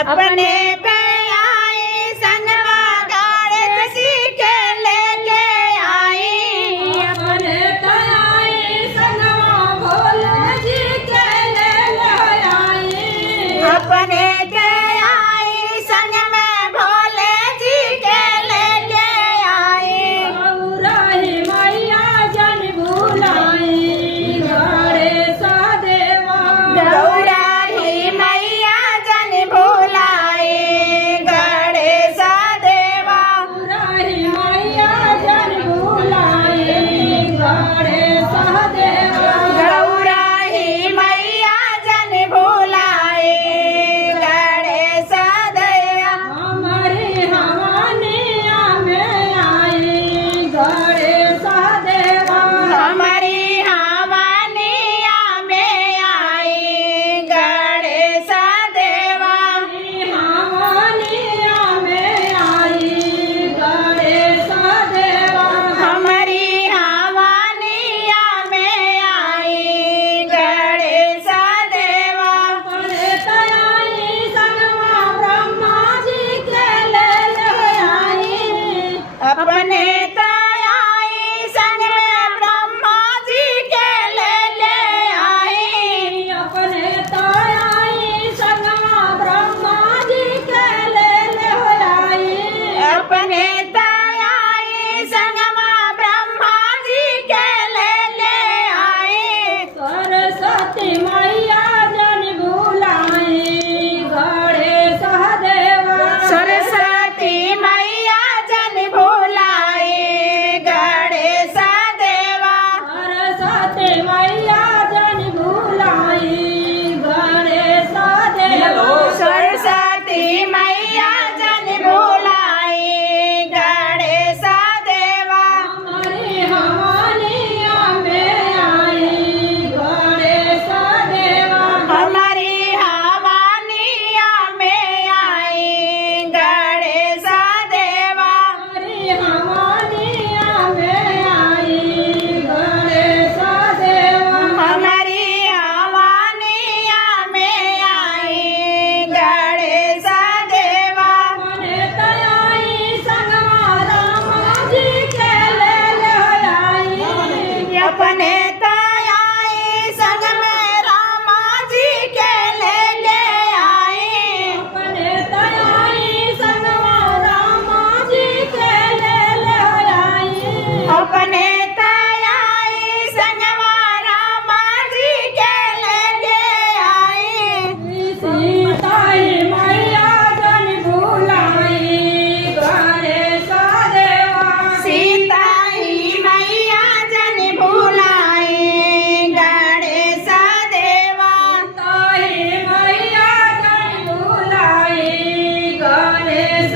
अपने पे आई संगवा गणेश जी के लेके आई। अपने पे आई संगवा भोले जी के लेके आई। अपने पे आई संग में भोले जी के लेके आई। गौराही मैया जन भुलाई गणेश देवा। गौराही मैया जन भुलाई गणेश देवा। गौराही मैया जन भुलाई गणेश देवा। गौराही मैया जन भुलाई गणेश देवा। हमारी हवानिया में आई गणेश देवा। हमारी हवानिया में आई गणेश देवा। हवानिया में आई गणेश देवा। हमारी हवानिया में आई गणेश देवा। अपने तयाई संगमा ब्रह्मा जी के ले आई। अपने तयाई संग में ब्रह्मा जी के लेके आई। अपने तयाई संगमा ब्रह्मा जी के ले आई। अपने तयाई संगमा ब्रह्मा जी के लेके आई। सरस्वती मैया जन भुलाई गणेश देवा। सरस्वती मैया जन भुलाई गणेश देवा। सरस्वती मैया जन भुलाई गणेश देवा। सरस्वती मैया जन भुलाई गणेश देवा। हमारी हवानिया में आई गणेश देवा। हमारी हवानिया में आई गणेश देवा। हमारी हवानिया में आई गणेश देवा। हमारी हवानिया में आई गणेश देवा। अपने तयाई संगमा रामा जी के ले आई। अपने तयाई संग में रामा जी के लेके आई। अपने तयाई संगमा रामा जी के ले आई। अपने तयाई संगवा रामा जी के लेके आई। सीताई मैया जन भुलाई गणेश देवा। सीता ही मैया जन भुलाई गणेश देवा। सीताई मैया जन भुलाई गणेश